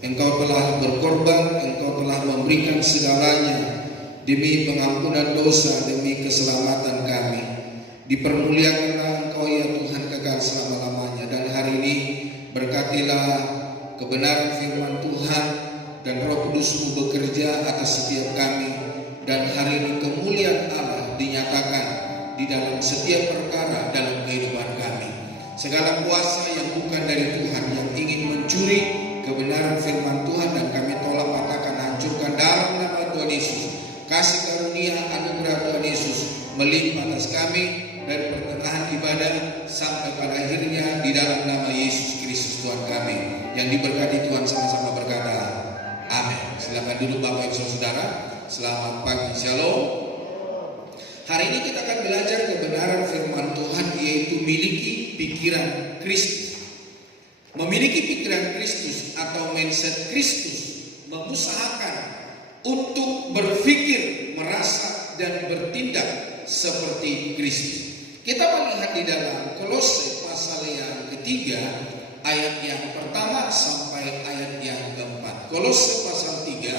Engkau telah berkorban, Engkau telah memberikan segalanya demi pengampunan dosa, demi keselamatan kami. Dipermuliakanlah Engkau ya Tuhan kekal selama-lamanya. Dan hari ini berkatilah kebenaran firman Tuhan dan Roh Kudus-Mu bekerja atas setiap kami. Dan hari ini kemuliaan Allah dinyatakan di dalam setiap perkara dalam kehidupan kami. Segala kuasa yang bukan dari Tuhan yang ingin mencuri kebenaran firman Tuhan dan kami tolak, patahkan, hancurkan dalam nama Tuhan Yesus. Kasih karunia anugerah Tuhan Yesus melimpah atas kami dari pertengahan ibadah sampai pada akhirnya di dalam nama Yesus Kristus Tuhan kami. Yang diberkati Tuhan sama-sama berkata amin. Silakan duduk Bapak Ibu Saudara. Selamat pagi, Shalom. Hari ini kita akan belajar kebenaran firman Tuhan, yaitu miliki pikiran Kristus. Memiliki pikiran Kristus atau mindset Kristus mengusahakan untuk berpikir, merasa, dan bertindak seperti Kristus. Kita melihat di dalam Kolose pasal yang ketiga, ayat yang pertama sampai ayat yang keempat. Kolose pasal 3,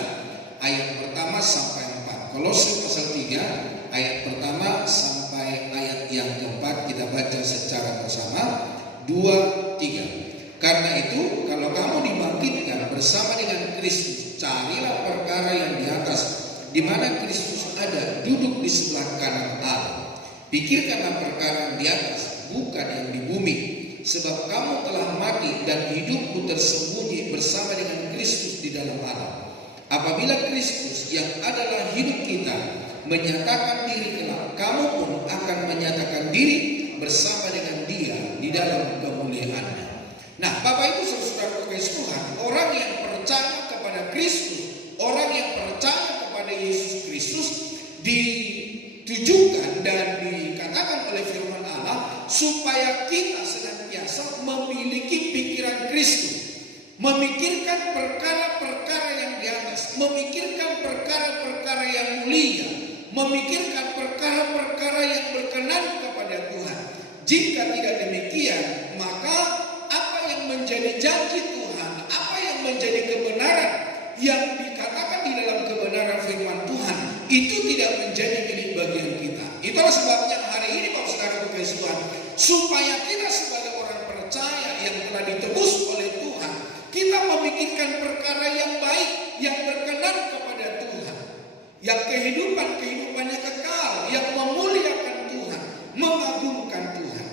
ayat pertama sampai 4. Kolose pasal 3, ayat pertama sampai ayat yang keempat. Kita baca secara bersama. 2, 3. Karena itu, kalau kamu dibangkitkan bersama dengan Kristus, carilah perkara yang di atas, di mana Kristus ada, duduk di sebelah kanan Allah. Pikirkanlah perkara yang di atas, bukan yang di bumi. Sebab kamu telah mati dan hidupmu tersembunyi bersama dengan Kristus di dalam Allah. Apabila Kristus yang adalah hidup kita menyatakan diri kelak, kamu pun akan menyatakan diri bersama dengan Dia di dalam kemuliaannya. Nah, Bapak Ibu Saudara kasih Tuhan, orang yang percaya kepada Kristus, orang yang percaya kepada Yesus Kristus ditujukan dan dikatakan oleh firman Allah supaya kita senantiasa memiliki pikiran Kristus, memikirkan perkara-perkara yang di atas, memikirkan perkara-perkara yang mulia, memikirkan perkara-perkara yang berkenan kepada Tuhan. Jika tidak demikian, maka menjadi janji Tuhan, apa yang menjadi kebenaran yang dikatakan di dalam kebenaran firman Tuhan, itu tidak menjadi milik bagian kita. Itulah sebabnya hari ini Bapak Saudara kasih Tuhan, supaya kita sebagai orang percaya yang telah ditebus oleh Tuhan, kita memikirkan perkara yang baik, yang berkenan kepada Tuhan, yang kehidupannya kekal, yang memuliakan Tuhan, mengagungkan Tuhan.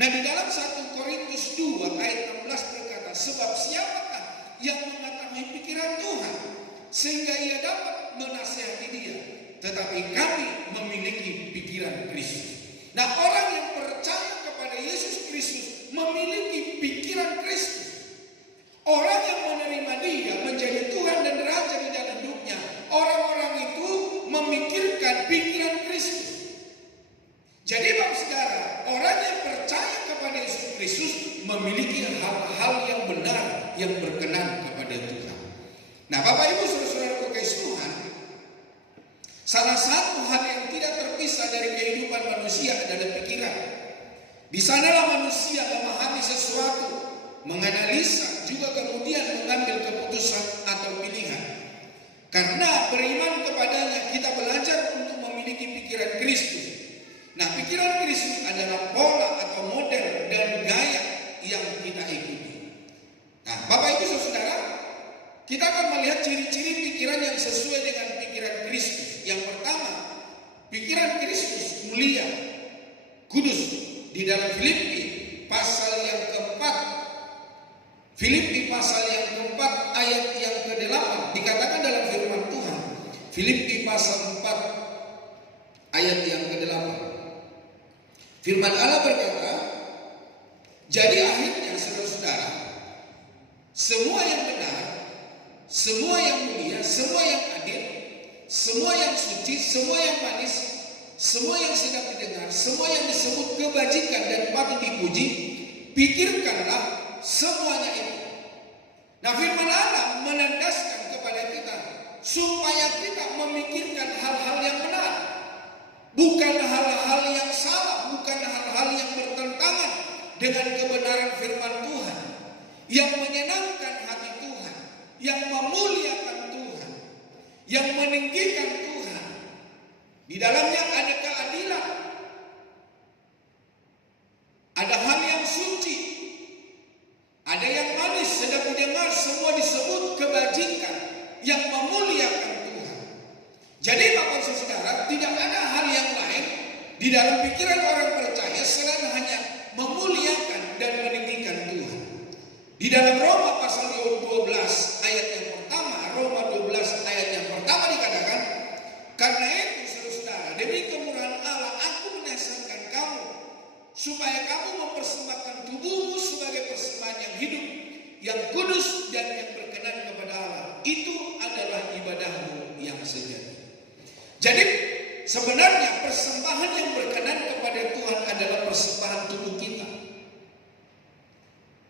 Nah, di dalam 1 Korintus 2 ayat 16 berkata, sebab siapakah yang mengetahui pikiran Tuhan sehingga ia dapat menasihati dia, tetapi kami memiliki pikiran Kristus. Nah, orang yang percaya kepada Yesus Kristus memiliki pikiran Kristus. Orang yang menerima Dia menjadi Tuhan dan Raja di dalam hidupnya, orang-orang itu memikirkan pikiran Kristus. Jadi Bapak Saudara, orang yang percaya kepada Yesus Kristus memiliki hal-hal yang benar, yang berkenan kepada Tuhan. Nah, Bapak Ibu Saudara kasih Tuhan, salah satu hal yang tidak terpisah dari kehidupan manusia adalah pikiran. Di sanalah manusia memahami sesuatu, menganalisa, juga kemudian mengambil keputusan atau pilihan. Karena beriman kepadanya, kita belajar untuk memiliki pikiran Kristus. Nah, pikiran Kristus adalah pola atau model dan gaya yang kita ikuti. Nah, Bapak Ibu Saudara, kita akan melihat ciri-ciri pikiran yang sesuai dengan pikiran Kristus. Yang pertama, pikiran Kristus mulia, kudus. Di dalam Filipi pasal yang keempat, Filipi pasal yang keempat ayat yang ke-8 dikatakan dalam firman Tuhan. Filipi pasal 4 ayat yang ke-8. Firman Allah berkata, jadi akhirnya saudara-saudara, semua yang benar, semua yang mulia, semua yang adil, semua yang suci, semua yang manis, semua yang sedap didengar, semua yang disebut kebajikan dan patut dipuji, pikirkanlah semuanya itu. Nah, firman Allah menandaskan kepada kita supaya kita memikirkan hal-hal yang benar, bukan hal-hal yang salah, bukan hal-hal yang bertentangan dengan kebenaran firman Tuhan, yang menyenangkan hati Tuhan, yang yang meninggikan Tuhan. Di dalamnya ada keadilan, ada hal yang suci, ada yang manis, sedap didengar, semua disebut kebajikan yang memuliakan Tuhan. Jadi Bapak Saudara, tidak ada hal yang lain di dalam pikiran orang percaya selain hanya memuliakan dan meninggikan Tuhan. Di dalam Roma pasal 12 ayat yang pertama, Roma 12 ayat yang pertama dikatakan, karena itu saudara, demi kemurahan Allah aku menasihatkan kamu supaya kamu mempersembahkan tubuhmu sebagai persembahan yang hidup, yang kudus dan yang berkenan kepada Allah. Itu adalah ibadahmu yang sejati. Jadi sebenarnya persembahan yang berkenan kepada Tuhan adalah persembahan tubuh kita.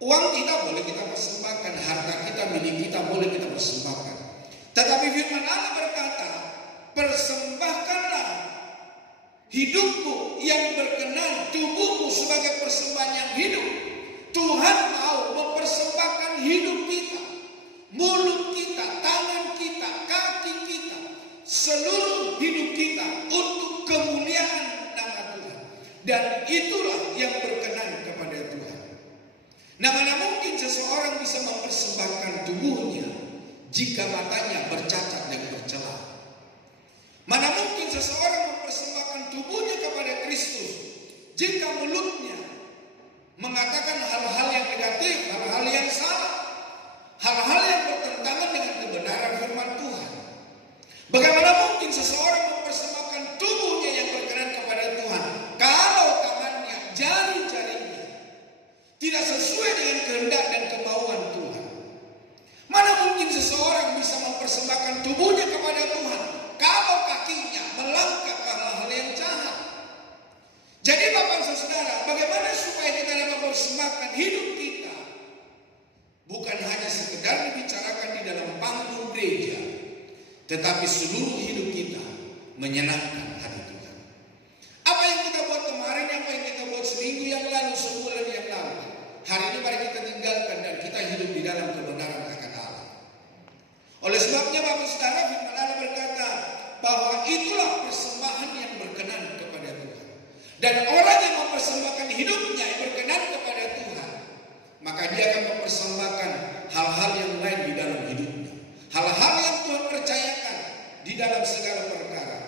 Uang kita boleh kita persembahkan, harta kita, milik kita boleh kita persembahkan. Tetapi firman Allah berkata, persembahkanlah hidupmu yang berkenan, tubuhmu sebagai persembahan yang hidup. Tuhan mau mempersembahkan hidup kita, mulut kita, tangan kita, kaki kita, seluruh hidup kita untuk kemuliaan nama Tuhan. Dan itulah yang berkenan kepada Tuhan. Nah, mana mungkin seseorang bisa mempersembahkan tubuhnya jika matanya bercacat dan bercela? Mana mungkin seseorang mempersembahkan tubuhnya kepada Kristus jika mulutnya mengatakan hal-hal yang negatif, hal-hal yang salah, hal-hal yang bertentangan dengan kebenaran firman Tuhan? Bagaimana mungkin seseorang mempersembahkan tubuhnya yang berkenan kepada Tuhan kalau tangannya, jari-jarinya tidak sesuai dengan kehendak dan kemauan Tuhan? Mana mungkin seseorang bisa mempersembahkan tubuhnya kepada Tuhan kalau kakinya melangkah ke hal-hal yang jahat? Jadi Bapak Saudara, bagaimana supaya kita dapat mempersembahkan hidup kita bukan hanya sekedar dibicarakan di dalam panggung gereja, tetapi seluruh hidup kita menyenangkan hati Tuhan. Apa yang kita buat kemarin, apa yang kita buat seminggu yang lalu, sebulan yang lalu, hari ini mari kita tinggalkan dan kita hidup di dalam kebenaran akan Allah. Oleh sebabnya Bapak Saudara, firman Allah berkata bahwa itulah persembahan yang berkenan kepada Tuhan. Dan orang yang mempersembahkan hidupnya yang berkenan kepada Tuhan, maka dia akan mempersembahkan hal-hal yang lain di dalam hidupnya. Hal-hal yang Tuhan percayakan di dalam segala perkara.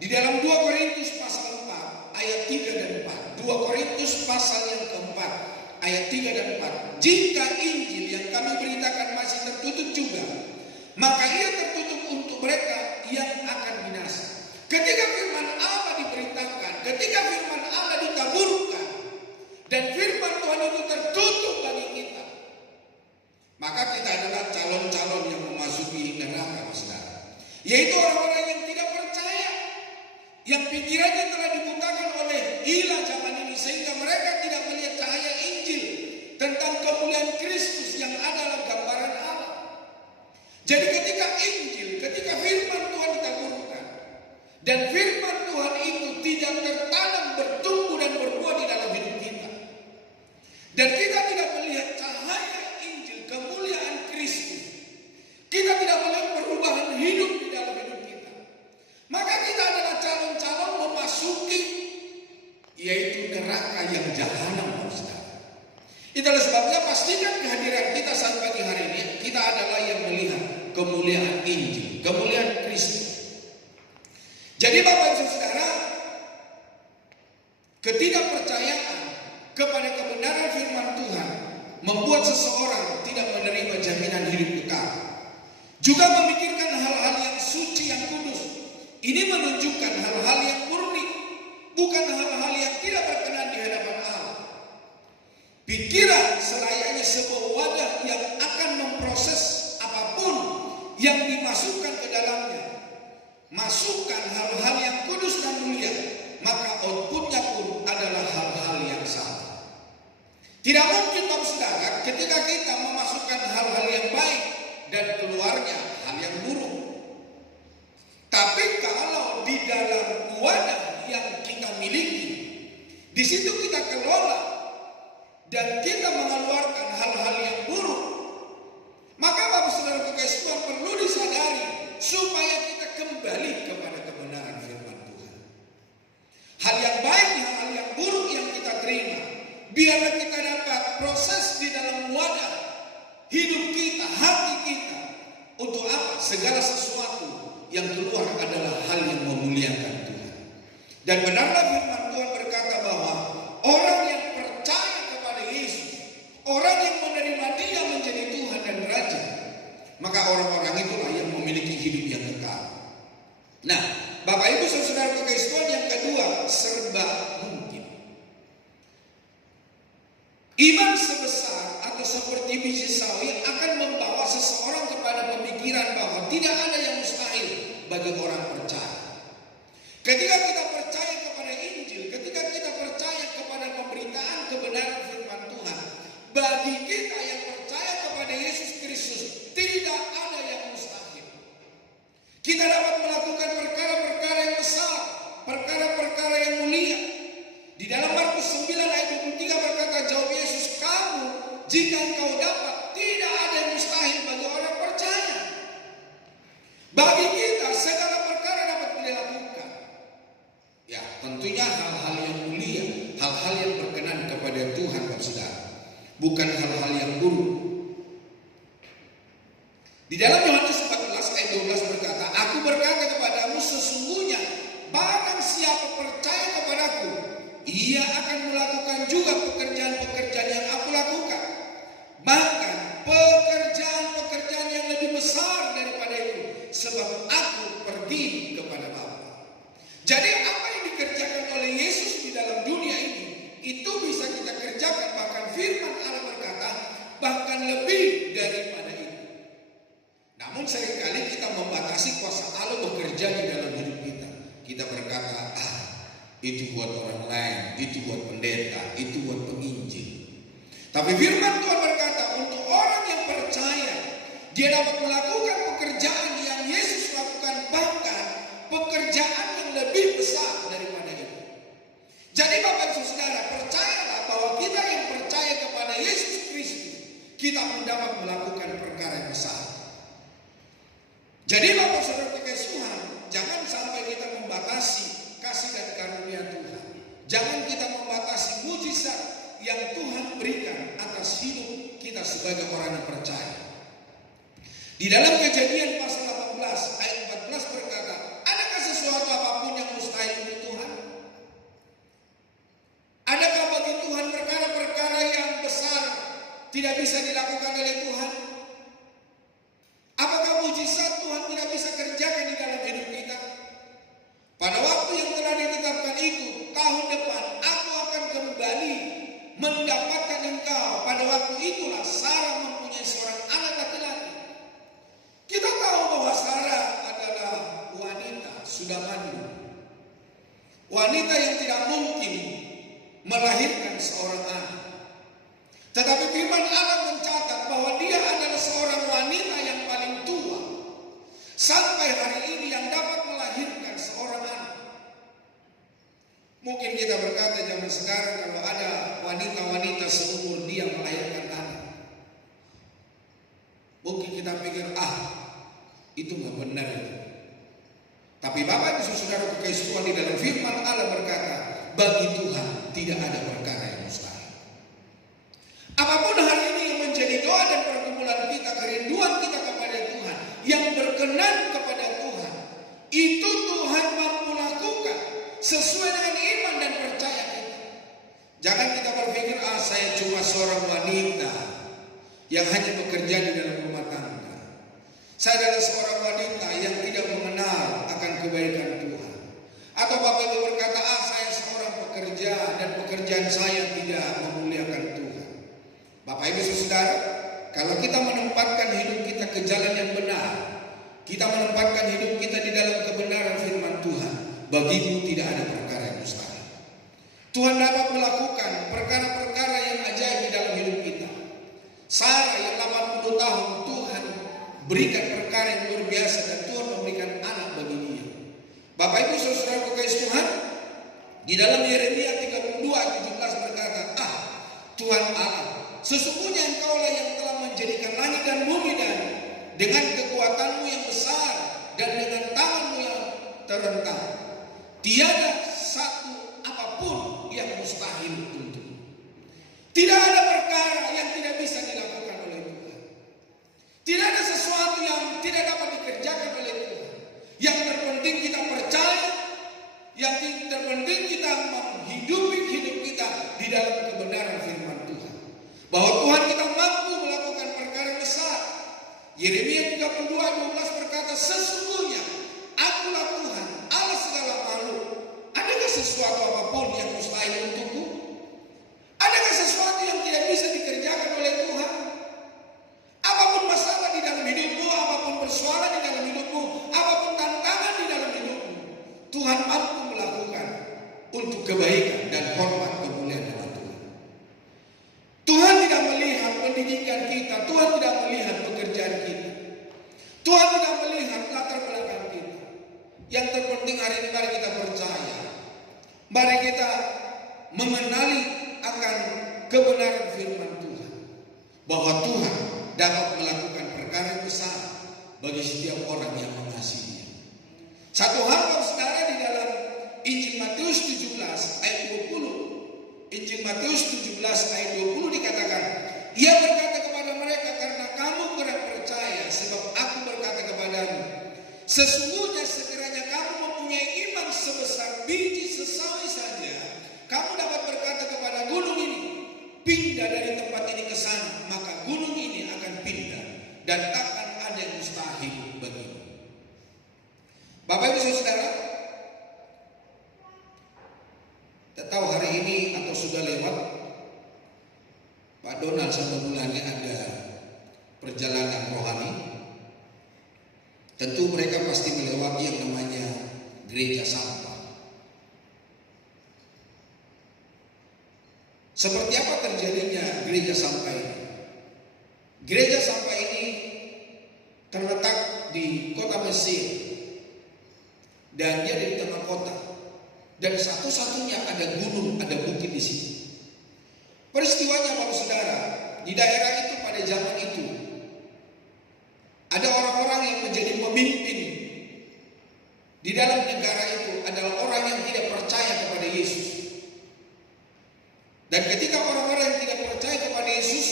Di dalam 2 Korintus pasal 4 ayat 3 dan 4. 2 Korintus pasal yang keempat ayat 3 dan 4. Jika Injil yang kami beritakan masih tertutup juga, maka ia tertutup untuk mereka yang akan binasa. Ketika firman Allah diberitakan, ketika firman Allah ditaburkan, dan firman Tuhan itu tertutup bagi kita, maka kita adalah calon-calon yang memasuki neraka, saudara. Yaitu orang-orang yang tidak percaya, yang pikirannya telah dibutakan oleh gila zaman ini, sehingga mereka tidak melihat cahaya Injil tentang kemuliaan Kristus yang adalah gambaran Allah. Jadi ketika Injil, ketika firman Tuhan ditaburkan, dan firman Tuhan itu tidak tertanam, bertumbuh dan berbuah di dalam hidup kita, dan kita tidak melihat cahaya Injil, kemuliaan Kristus, kita tidak melihat perubahan hidup di dalam hidup kita, maka kita adalah calon-calon memasuki yaitu neraka yang jahanam, saudara. Itulah sebabnya pastikan kehadiran kita saat pagi hari ini, kita adalah yang melihat kemuliaan Injil, kemuliaan Kristus. Jadi Bapak Ibu Saudara, ketidakpercayaan kepada kebenaran firman Tuhan membuat seseorang tidak menerima jaminan hidup kekal. Juga memikirkan hal-hal yang suci, yang kudus. Ini menunjukkan hal-hal yang murni, bukan hal-hal yang tidak berkenan di hadapan Allah. Pikiran selayaknya sebuah wadah yang akan memproses apapun yang dimasukkan ke dalamnya. Masukkan hal-hal yang kudus dan mulia, maka outputnya pun adalah hal-hal yang salah. Tidak mungkin Bapak Saudara ketika kita memasukkan hal-hal yang baik dan keluarnya hal yang buruk. Tapi kalau di dalam wadah yang kita miliki, di situ kita kelola dan kita mengeluarkan hal-hal yang buruk, maka Bapak Saudara kekasih Tuhan perlu disadari supaya kita hati kita. Untuk apa? Segala sesuatu yang keluar adalah hal yang memuliakan Tuhan. Dan benarlah firman Tuhan berkata bahwa orang yang percaya kepada Yesus, orang yang menerima Dia menjadi Tuhan dan Raja, maka orang-orang itulah yang memiliki hidup yang kekal. Nah, Bapak Ibu Saudara kekasih Tuhan, yang kedua, serba mungkin. Iman sebesar atau seperti biji sawi akan membawa seseorang kepada pemikiran bahwa tidak ada yang mustahil bagi orang percaya. Ketika kita percaya kepada Injil, ketika kita percaya kepada pemberitaan kebenaran firman Tuhan, bagi kita yang percaya kepada Yesus Kristus, tidak ada yang mustahil. Kita dapat melakukan perkara-perkara yang besar, perkara-perkara yang mulia. Di dalam Markus 9 ayat 23 berkata, jawab Yesus, kamu jika engkau dapat, tidak ada yang mustahil bagi orang percaya. Bagi kita segala perkara dapat dilakukan. Ya, tentunya hal-hal yang mulia, hal-hal yang berkenan kepada Tuhan, Saudara, bukan hal-hal yang buruk. Di dalam Yohanes 14 ayat 12 berkata, aku berkata kepadamu, sesungguhnya barang siapa percaya kepadaku, ia akan melakukan juga pekerjaan-pekerjaan yang aku lakukan. Bahkan pekerjaan-pekerjaan yang lebih besar daripada itu, sebab aku pergi kepada Bapa. Jadi apa yang dikerjakan oleh Yesus di dalam dunia ini, itu bisa kita kerjakan. Bahkan firman Allah berkata, bahkan lebih daripada itu. Namun seringkali kita membatasi kuasa Allah bekerja di dalam hidup kita. Kita berkata, itu buat orang lain, itu buat pendeta, itu buat penginjil. Tapi firman Tuhan berkata, untuk orang yang percaya, dia dapat melakukan pekerjaan yang Yesus lakukan, bahkan pekerjaan yang lebih besar daripada itu. Jadi Bapak Ibu Saudara, percayalah bahwa kita yang percaya kepada Yesus Kristus, kita pun dapat melakukan perkara yang besar. Jadi Bapak Saudara kekasih Tuhan, jangan sampai kita membatasi kasih dan karunia Tuhan. Jangan kita membatasi mujizat yang Tuhan berikan atas hidup kita sebagai orang yang percaya. Di dalam Kejadian pasal 18 ayat 14 berkata, adakah sesuatu apapun yang mustahil untuk Tuhan? Adakah bagi Tuhan perkara-perkara yang besar tidak bisa dilakukan oleh Tuhan? Apakah mujizat Tuhan tidak bisa kerjakan di dalam hidup kita? Pada waktu yang telah ditetapkan itu, tahun depan aku akan kembali mendapatkan engkau. Pada waktu itulah Sarah mempunyai seorang anak laki-laki. Kita tahu bahwa Sarah adalah wanita sudah mandul, wanita yang tidak mungkin melahirkan seorang anak. Tetapi firman Allah mencatat bahwa dia adalah seorang wanita yang paling tua sampai hari ini yang dapat melahirkan seorang anak. Mungkin kita berkata zaman sekarang, kalau ada wanita-wanita seumur dia melahirkan anak, mungkin kita pikir, itu nggak benar itu. Tapi Bapak Ibu Saudara kekasih Tuhan, di dalam firman Allah berkata, bagi Tuhan tidak ada perkara yang mustahil. Apapun hari ini yang menjadi doa dan pergumulan kita, kerinduan kita kepada Tuhan, yang berkenan kepada Tuhan, itu Tuhan mampu lakukan sesuai dengan iman dan percaya kita. Jangan kita berpikir, saya cuma seorang wanita yang hanya bekerja di dalam rumah tangga. Saya adalah seorang wanita yang tidak mengenal akan kebaikan Tuhan. Atau Bapak Ibu berkata, saya seorang pekerja dan pekerjaan saya tidak memuliakan Tuhan. Bapak Ibu Saudara, kalau kita menempatkan hidup kita ke jalan yang benar, kita menempatkan hidup kita di dalam kebenaran firman Tuhan, bagimu tidak ada perkara yang mustahil. Tuhan dapat melakukan perkara-perkara yang ajaib di dalam hidup kita. Sarah yang 80 tahun, Tuhan berikan perkara yang luar biasa dan Tuhan memberikan anak bagi dia. Bapak Ibu Saudara kekasih Tuhan, di dalam Yeremia 32 ayat 17 berkata, Tuhan Allah, sesungguhnya engkaulah yang telah menjadikan langit dan bumi, dan dengan kekuatanmu yang besar dan dengan tanganmu yang terentang, tiada satu apapun yang mustahil untukmu. Tidak ada perkara yang tidak bisa dilakukan oleh Tuhan. Tidak Yeremia 32:12 berkata, sesungguhnya akulah Tuhan, Allah segala makhluk. Adakah sesuatu apapun yang mustahil untukku? Adakah sesuatu yang tidak bisa dikerjakan oleh Tuhan? Apapun masalah di dalam hidupmu, apapun persoalan di dalam hidupmu, apapun tantangan di dalam hidupmu, Tuhan mampu melakukan untuk kebaikan dan hormat kemuliaan nama Tuhan. Tuhan tidak melihat pendidikan kita, Tuhan tidak melihat pekerjaan kita, Tuhan tidak melihat latar belakang kita. Yang terpenting hari ini mari kita percaya, mari kita mengenali akan kebenaran firman Tuhan, bahwa Tuhan dapat melakukan perkara yang besar bagi setiap orang yang mengasihinya. Satu hal saudara di dalam Injil Matius 17 ayat 20. Injil Matius 17 ayat 20 dikatakan, Ia berkata kepada mereka, karena kamu kurang percaya, sebab aku berkata kepadamu, sesungguhnya sekiranya kamu mempunyai iman sebesar biji sesawi saja, kamu dapat berkata kepada gunung ini, pindah dari tempat ini ke sana, maka gunung ini akan pindah, dan takkan ada yang mustahil bagimu. Bapak Ibu Saudara, tak tahu hari ini atau sudah lewat, Pak Donald sama Mulani ada perjalanan rohani. Tentu mereka pasti melewati yang namanya gereja sampah. Seperti apa terjadinya gereja sampah ini? Gereja sampah ini terletak di kota Mesir, dan dia di tengah kota, dan satu-satunya ada gunung, ada bukit di sini. Peristiwanya Bapak Saudara, di daerah itu pada zaman itu ada orang-orang yang menjadi pemimpin di dalam negara itu adalah orang yang tidak percaya kepada Yesus. Dan ketika orang-orang yang tidak percaya kepada Yesus,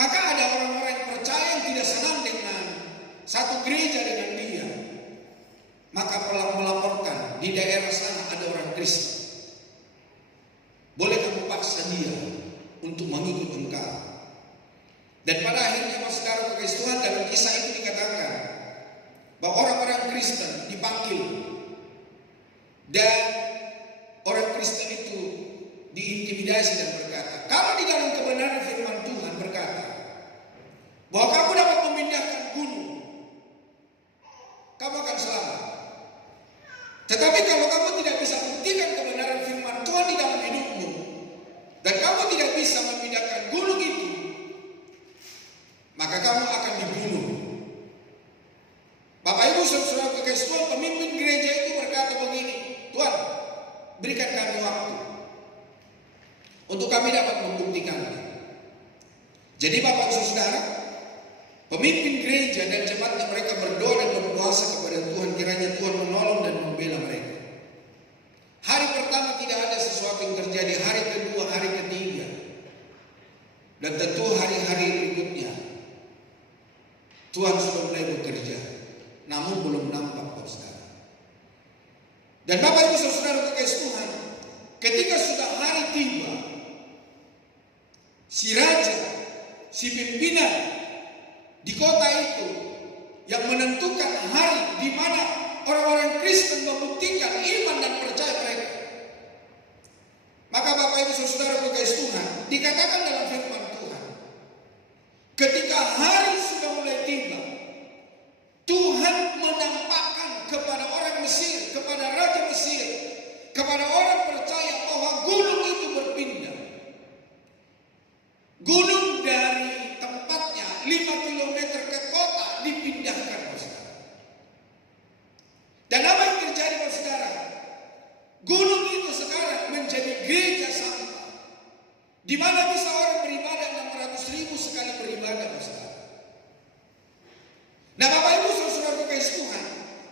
maka ada orang-orang yang percaya yang tidak senang dengan satu gereja dengan dia, maka melaporkan di daerah sana ada orang Kristen. Boleh kamu paksa dia untuk mengikut engkau. Dan pada akhirnya saudara kekasih Tuhan, dalam kisah itu dikatakan bahwa orang-orang Kristen dipanggil, dan orang Kristen itu diintimidasi dan berkata, kalau di dalam kebenaran firman Tuhan berkata bahwa kamu dapat memindahkan gunung, kamu akan selamat. Tetapi kalau kamu tidak bisa buktikan kebenaran firman Tuhan di dalam hidupmu, dan kamu tidak bisa memindahkan gunung itu, maka kamu akan dibunuh. Bapak Ibu Saudara kekasih Tuhan, pemimpin gereja itu berkata begini, Tuhan, berikan kami waktu untuk kami dapat membuktikannya. Jadi Bapak Ibu Saudara, pemimpin gereja dan jemaatnya mereka berdoa dan berpuasa kepada Tuhan, kiranya Tuhan menolong dan membela mereka. Hari pertama tidak ada sesuatu yang terjadi, hari kedua, hari ketiga, dan tentu hari-hari berikutnya Tuhan sudah mulai bekerja, namun belum nampak Bapak Saudara. Dan Bapak Ibu Saudara kekasih Tuhan, ketika sudah hari tiba, si raja, si pimpinan di kota itu yang menentukan hari di mana orang-orang Kristen membuktikan iman dan percaya mereka. Maka Bapak Ibu Saudara kekasih Tuhan, dikatakan dalam firman Tuhan, ketika hari sudah mulai tiba, Tuhan menampakkan kepada orang Mesir, kepada raja Mesir, kepada orang percaya bahwa gunung itu berpindah. Gunung dari tempatnya 5 kilometer ke kota dipindahkan, saudara. Dan apa yang terjadi, saudara? Gunung itu sekarang menjadi gereja sampah, di mana bisa orang beribadah 600.000 sekali beribadah, saudara. Nah, Bapak Ibu Saudara kekasih Tuhan,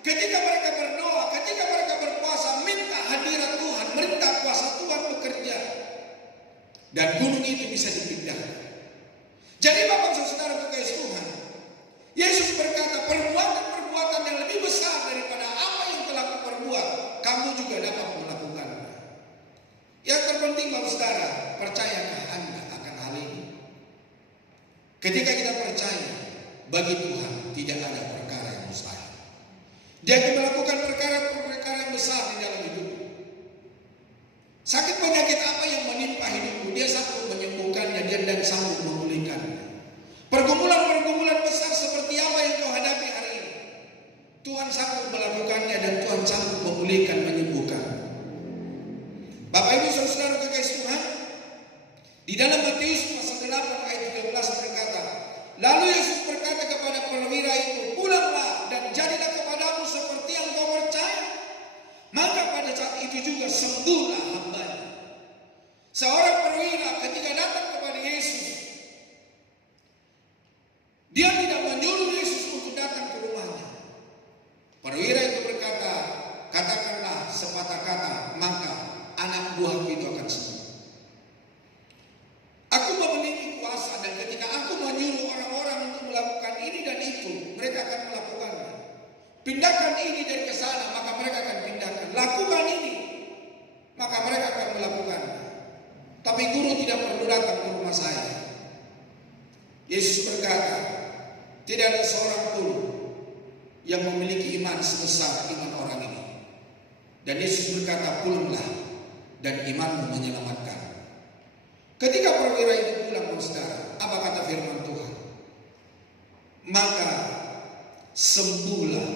ketika mereka berdoa, ketika mereka berpuasa, minta hadirat Tuhan, minta kuasa Tuhan bekerja, dan gunung itu bisa dipindahkan. Jadi Bapak Saudara kekasih Tuhan, Yesus berkata, perbuatan-perbuatan yang lebih besar daripada apa yang telah kuperbuat, kamu juga dapat melakukannya. Yang terpenting Bapak Saudara, percayakah Anda akan hal ini? Ketika kita percaya, bagi Tuhan tidak ada perkara yang mustahil. Dia akan melakukan perkara-perkara yang besar di dalam hidup. Sakit penyakit apa yang menimpa hidupmu, dia sanggup menyembuhkannya, dia dan sanggup memulihkannya. Pergumulan-pergumulan besar seperti apa yang kau hadapi hari ini, Tuhan sanggup melakukannya dan Tuhan sanggup memulihkan, menyembuhkan. Bapak Ibu Saudara kekasih Tuhan, di dalam Matius pasal 8 ayat 13 berkata, lalu Yesus berkata kepada perwira itu, pulanglah dan jadilah kepadamu seperti yang kau percaya. Maka pada saat itu juga sembuhlah hambanya. Seorang perwira ketika datang kepada Yesus, dia tidak menyuruh Yesus untuk datang ke rumahnya. Perwira itu berkata, katakanlah sepatah kata, maka anak buahku itu akan sembuh. Aku memiliki kuasa, dan ketika aku menyuruh orang-orang untuk melakukan ini dan itu, mereka akan melakukannya. Pindahkan ini dari ke sana, maka mereka akan pindahkan. Lakukan ini, maka mereka akan melakukannya. Tapi guru tidak perlu datang ke rumah saya. Yesus berkata, tidak ada seorang pun yang memiliki iman sebesar iman orang ini. Dan Yesus berkata, pulanglah dan imanmu menyelamatkan. Ketika perwira itu pulang, saudara, apa kata firman Tuhan? Maka sembuhlah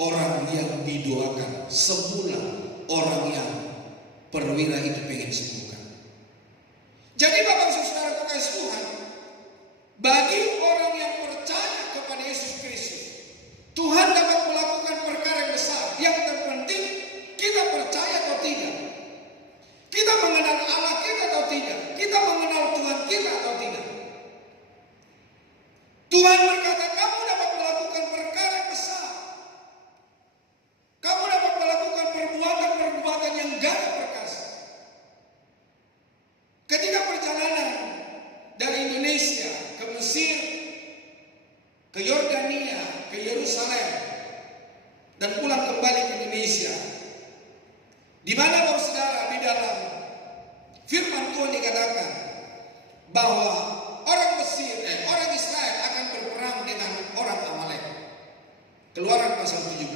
orang yang didoakan, sembuhlah orang yang perwira itu pengen sembuhkan. Jadi Bapak Saudara kekasih Tuhan, bagi orang yang percaya kepada Yesus Kristus, Tuhan dapat melakukan perkara yang besar. Yang terpenting kita percaya atau tidak, kita mengenal Allah kita atau tidak, kita mengenal Tuhan kita atau tidak. Tuhan berkata, kamu dapat melakukan perkara yang besar, kamu dapat melakukan perbuatan-perbuatan yang gagah perkasa. Ketika perjalanan dari Indonesia ke Mesir, ke Yordania, ke Yerusalem, dan pulang kembali ke Indonesia, di mana Bapak Saudara di dalam firman Tuhan dikatakan bahwa orang Israel akan berperang dengan orang Amalek. Keluaran pasal 17.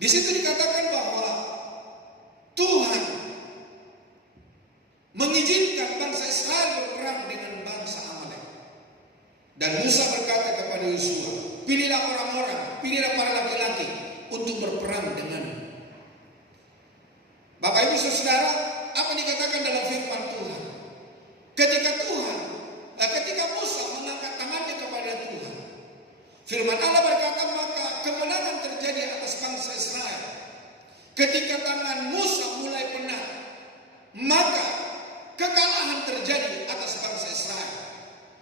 Di situ dikatakan bahwa Tuhan mengizinkan bangsa Israel berperang dengan bangsa Amalek. Dan Musa berkata kepada Yosua, pilihlah orang-orang, pilihlah para laki-laki untuk berperang dengan. Bapak Ibu Saudara, apa dikatakan dalam firman Tuhan? Ketika Musa mengangkat tangannya kepada Tuhan, firman Allah berkata, maka kemenangan terjadi atas bangsa Israel. Ketika tangan Musa mulai penat, maka kekalahan terjadi atas bangsa Israel,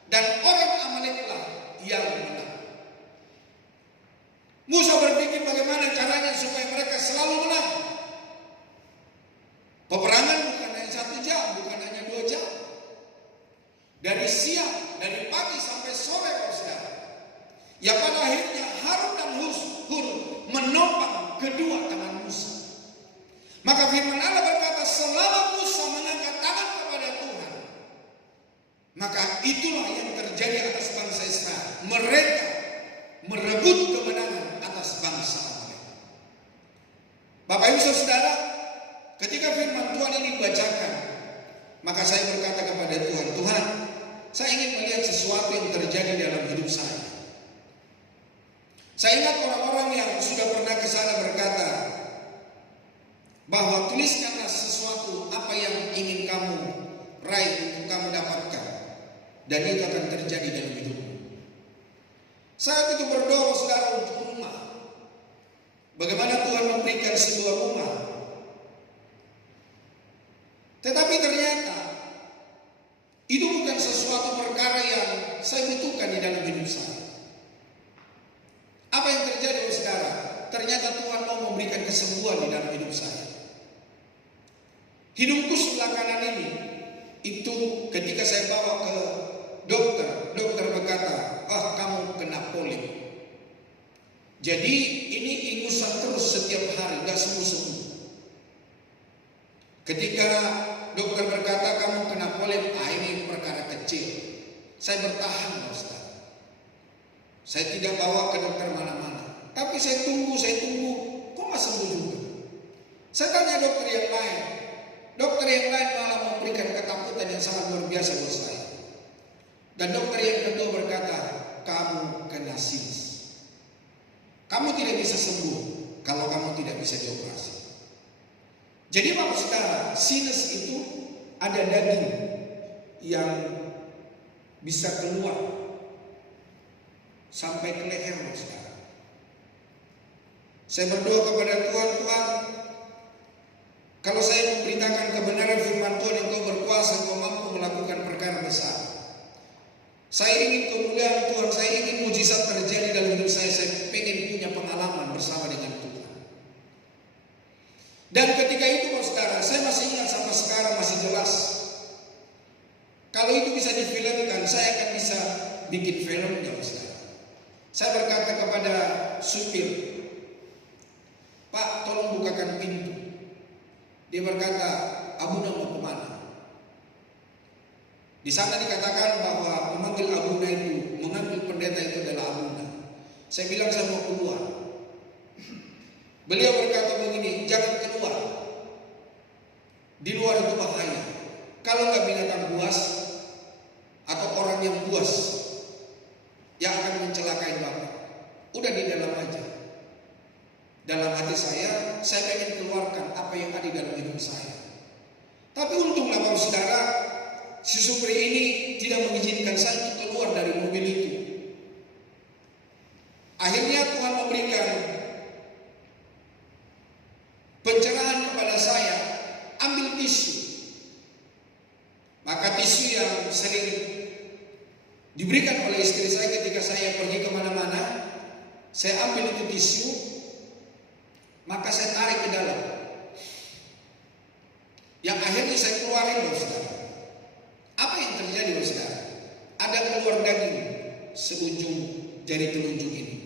dan orang Amaleklah yang menang. Musa berpikir bagaimana caranya supaya mereka selalu menang. Peperangan bukan hanya 1 jam, bukan hanya 2 jam. Dari siang, dari pagi sampai sore, saudara. Yang pada akhirnya Harun dan Hur menopang kedua tangan Musa. Maka firman Allah berkata, selama Musa mengangkat tangan kepada Tuhan, maka itulah yang terjadi atas bangsa Israel. Mereka merebut kemenangan atas bangsa Amalek. Bapak Ibu Saudara, ketika firman Tuhan ini dibacakan, maka saya berkata kepada Tuhan, Tuhan, saya ingin melihat sesuatu yang terjadi dalam hidup saya. Saya ingat orang-orang yang sudah pernah ke sana berkata bahwa tuliskanlah sesuatu apa yang ingin kamu raih, untuk kamu dapatkan, dan itu akan terjadi dalam hidupmu. Saat itu berdoa, saudara, untuk rumah. Bagaimana Tuhan memberikan sebuah rumah. Tetapi ternyata itu bukan sesuatu perkara yang saya butuhkan di dalam hidup saya. Apa yang terjadi, saudara? Ternyata Tuhan mau memberikan kesembuhan di dalam hidup saya. Hidupku sebelah kanan ini, itu ketika saya bawa ke dokter berkata, kamu kena polip. Jadi ini ingusan terus setiap hari, gak sembuh-sembuh. Ketika dokter berkata kamu kena polip, ini perkara kecil. Saya bertahan, Ustaz. Saya tidak bawa ke dokter mana-mana. Tapi saya tunggu. Kok nggak sembuh juga? Saya tanya dokter yang lain. Dokter yang lain malah memberikan ketakutan yang sangat luar biasa buat saya. Dan dokter yang kedua berkata, kamu kena sinus. Kamu tidak bisa sembuh kalau kamu tidak bisa dioperasi. Jadi Bapak Saudara, sinus itu ada daging yang bisa keluar sampai ke leher Bapak Saudara. Saya berdoa kepada Tuhan, kalau saya memberitakan kebenaran firman Tuhan, Engkau berkuasa, Engkau mampu melakukan perkara besar. Saya ingin kemuliaan Tuhan, saya ingin mujizat terjadi dalam hidup saya ingin punya pengalaman bersama dengan Tuhan. Dan ketika itu Bapak Saudara, saya masih ingat sampai sekarang masih jelas. Kalau itu bisa difilmkan, saya akan bisa bikin filmnya Bapak Saudara. Saya berkata kepada supir, Pak, tolong bukakan pintu. Dia berkata, Abuna mau kemana? Di sana dikatakan bahwa memanggil Abuna itu, mengambil pendeta itu adalah Abuna. Saya bilang saya mau keluar. Beliau berkata begini, jangan keluar. Di luar itu bahaya. Kalau nggak binatang buas atau orang yang buas yang akan mencelakai Bapak, udah di dalam aja. Dalam hati saya ingin keluarkan apa yang ada di dalam hidup saya. Tapi untunglah Bapak Saudara, si supir ini tidak mengizinkan saya untuk keluar dari mobil itu. Akhirnya Tuhan memberikan pencerahan kepada saya, ambil tisu. Maka tisu yang sering diberikan oleh istri saya ketika saya pergi kemana-mana, saya ambil itu tisu, maka saya tarik ke dalam. Yang akhirnya saya keluarin Bapak Saudara. Apa yang terjadi Bapak Saudara? Ada keluar daging seujung jari telunjuk ini.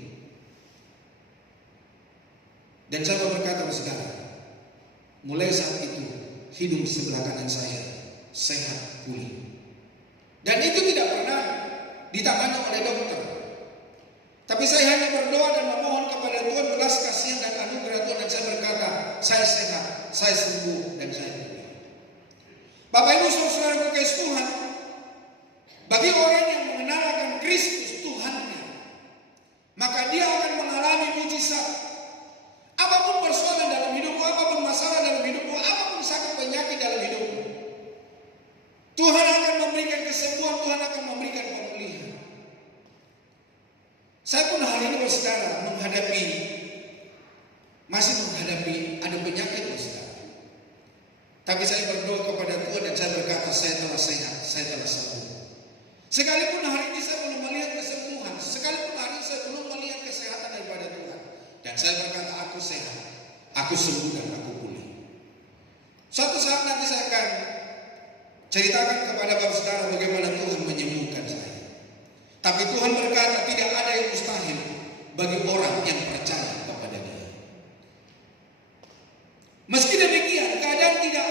Dan saya berkata Bapak Saudara, mulai saat itu hidung sebelah kanan saya sehat pulih. Dan itu tidak pernah ditangani oleh dokter. Tapi saya hanya berdoa dan memohon kepada Tuhan belas kasihan dan anugerah Tuhan, dan saya berkata, saya sehat, saya sembuh, dan saya pulih. Bapak Ibu Saudara kekasih Tuhan, bagi orang yang mengenalkan Kristus Tuhannya, maka dia akan mengalami mujizat. Apapun persoalan dalam hidupmu, apapun masalah dalam hidupmu, apapun sakit penyakit dalam hidupmu, Tuhan akan memberikan kesembuhan, Tuhan akan memberikan pemulihan. Saya pun hari ini Saudara masih menghadapi ada penyakit Saudara. Tapi saya berdoa kepada Tuhan dan saya berkata, saya telah sehat, saya telah sembuh. Sekalipun hari ini saya belum melihat kesembuhan, sekalipun hari ini saya belum melihat kesehatan daripada Tuhan, dan saya berkata, aku sehat, aku sembuh dan aku pulih. Suatu saat nanti saya akan ceritakan kepada Bapak Saudara bagaimana Tuhan menyembuhkan saya. Tapi Tuhan berkata, tidak ada yang mustahil bagi orang yang percaya kepada Dia. Meski demikian, keadaan tidak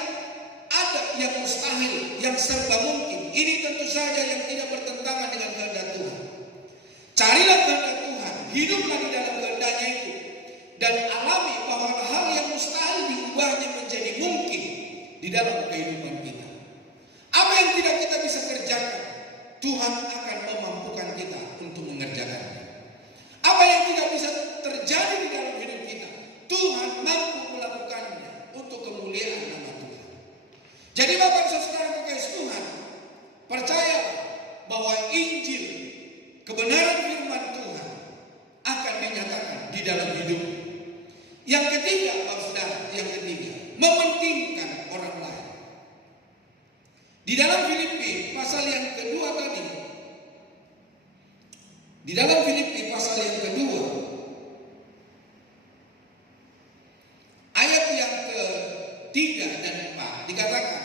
ada yang mustahil, yang serba mungkin. Ini tentu saja yang tidak bertentangan dengan kehendak Tuhan. Carilah kehendak Tuhan, hiduplah di dalam kehendaknya itu, dan alami bahwa hal yang mustahil diubahnya menjadi mungkin di dalam kehidupan kita. Apa yang tidak kita bisa kerjakan, Tuhan akan memampukan kita untuk mengerjakannya. Apa yang tidak bisa terjadi di dalam hidup kita, Tuhan mampu melakukannya untuk kemuliaan nama Tuhan. Jadi Bapak dan Saudara kekasih Tuhan, percaya bahwa Injil, kebenaran firman Tuhan akan dinyatakan di dalam hidup. Yang ketiga, Bapak Saudara, mementingkan orang lain. Di dalam Filipi pasal yang kedua tadi, di dalam Filipi pasal yang kedua, ayat yang ke-3 dan 4 dikatakan,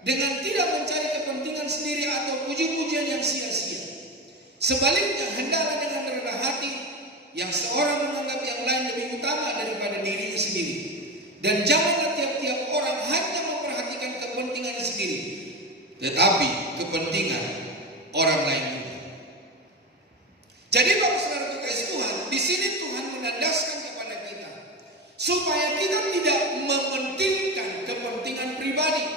dengan tidak mencari kepentingan sendiri atau puji-pujian yang sia-sia. Sebaliknya, hendaklah dengan rendah hati, yang seorang menganggap yang lain lebih utama daripada dirinya sendiri. Dan janganlah tiap-tiap orang hanya memperhatikan kepentingannya sendiri, tetapi kepentingan orang lain juga. Jadi Bapak Saudara kekasih Tuhan, di sini Tuhan menandaskan kepada kita supaya kita tidak mementingkan kepentingan pribadi,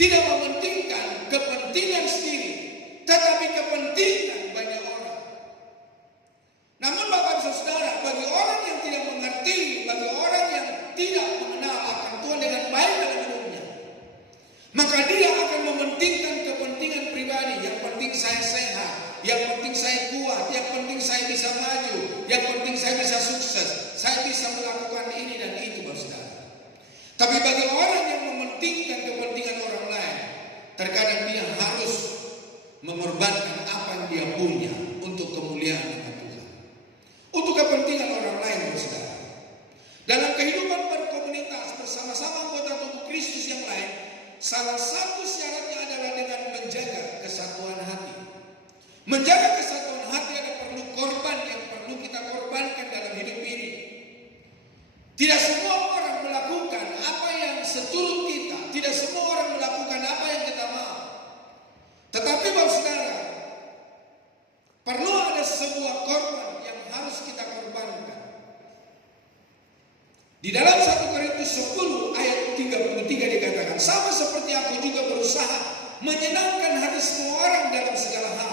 tidak mementingkan kepentingan sendiri, tetapi kepentingan banyak orang. Namun Bapak Saudara, bagi orang yang tidak mengerti, bagi orang yang tidak mengenal akan Tuhan dengan baik dalam hidupnya, maka dia akan mementingkan kepentingan pribadi. Yang penting saya sehat, yang penting saya kuat, yang penting saya bisa maju, yang penting saya bisa sukses, saya bisa melakukan ini dan itu, Saudara. Tapi bagi orang yang mementingkan kepentingan orang lain, terkadang dia harus mengorbankan apa yang dia punya untuk kemuliaan nama Tuhan, untuk kepentingan orang lain, Saudara. Dalam kehidupan berkomunitas bersama-sama anggota tubuh Kristus yang lain, salah satu syaratnya adalah dengan menjaga kesatuan hati. Menjaga kesatuan hati ada perlu korban yang perlu kita korbankan dalam hidup ini. Tidak semua orang melakukan apa yang seturut kita. Tidak semua orang melakukan apa yang kita mau. Tetapi Bapak Saudara, perlu ada sebuah korban yang harus kita korbankan. Di dalam 1 Korintus 10 ayat 33 dikatakan, sama seperti aku juga berusaha menyenangkan hati semua orang dalam segala hal.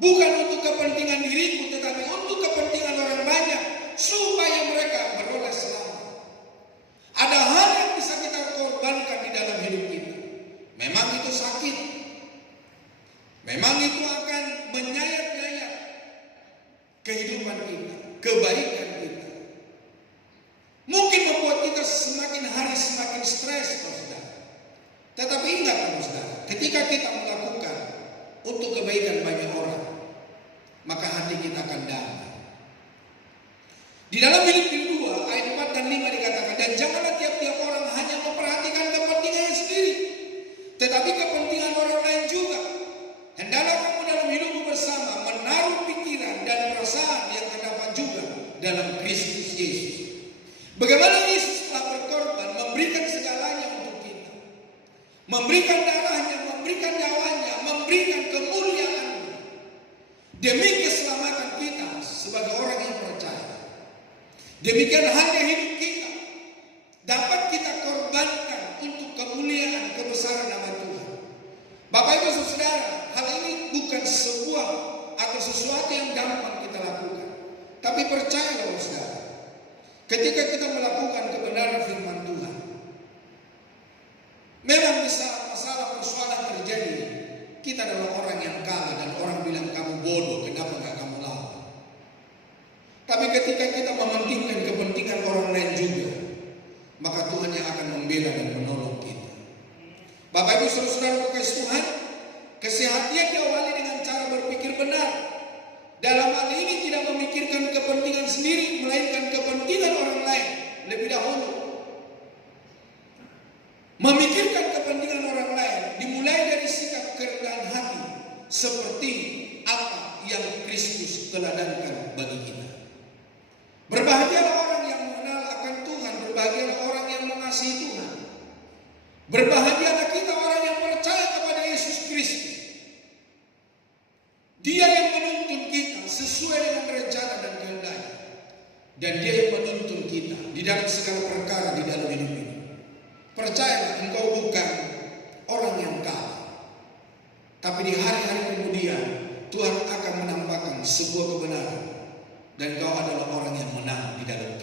Bukan untuk kepentingan diriku, tetapi untuk kepentingan orang banyak, supaya mereka beroleh selamat. Ada hal yang bisa kita korbankan di dalam hidup kita. Memang itu sakit. Memang itu akan menyayat-nyayat kehidupan kita, kebaikan kita. Mungkin membuat kita semakin hari semakin stres, Saudara. Tetapi ingat, Saudara, ketika kita melakukan untuk kebaikan banyak orang, maka hati kita akan damai. Di dalam Filipi 2 ayat 4 dan 5 dikatakan, dan janganlah tiap-tiap orang hanya memperhatikan kepentingannya sendiri, tetapi kepentingan orang lain juga. Hendaklah kamu dalam hidupmu bersama menaruh pikiran dan perasaan yang terdapat juga dalam Kristus Yesus. Bagaimana Yesus telah berkorban, memberikan segalanya untuk kita, memberikan darahnya, memberikan nyawanya, memberikan kemuliaan demi keselamatan kita sebagai orang yang percaya. Demikian halnya hidup kita dapat kita korbankan untuk kemuliaan kebesaran nama Tuhan. Bapak Ibu Saudara, hal ini bukan sebuah atau sesuatu yang gampang kita lakukan. Tapi percayalah Saudara, ketika kita melakukan kebenaran firman Tuhan, memang bisa masalah persoalan terjadi. Kita adalah orang yang kalah dan orang bilang kamu bodoh, kenapa gak kamu lawan? Tapi ketika kita mementingkan kepentingan orang lain juga, maka Tuhan yang akan membela dan menolong kita. Bapak Ibu Saudara kekasih Tuhan, kesehatan diawali dengan cara berpikir benar. Dalam hal ini tidak memikirkan kepentingan sendiri, melainkan kepentingan orang lain lebih dahulu. Memikirkan kepentingan orang lain dimulai dari sikap kerendahan hati, seperti apa yang Kristus teladankan bagi kita. Berbahagialah orang yang mengenal akan Tuhan, berbahagialah orang yang mengasihi Tuhan. Berbahagialah kita orang yang percaya kepada Yesus Kristus. Dia yang menuntun kita sesuai dengan rencana dan kehendaknya. Dan dia yang menuntun kita di dalam segala perkara di dalam hidup ini. Percayalah, engkau bukan orang yang kalah. Tapi di hari-hari kemudian Tuhan akan menampakkan sebuah kebenaran. Dan engkau adalah orang yang menang di dalam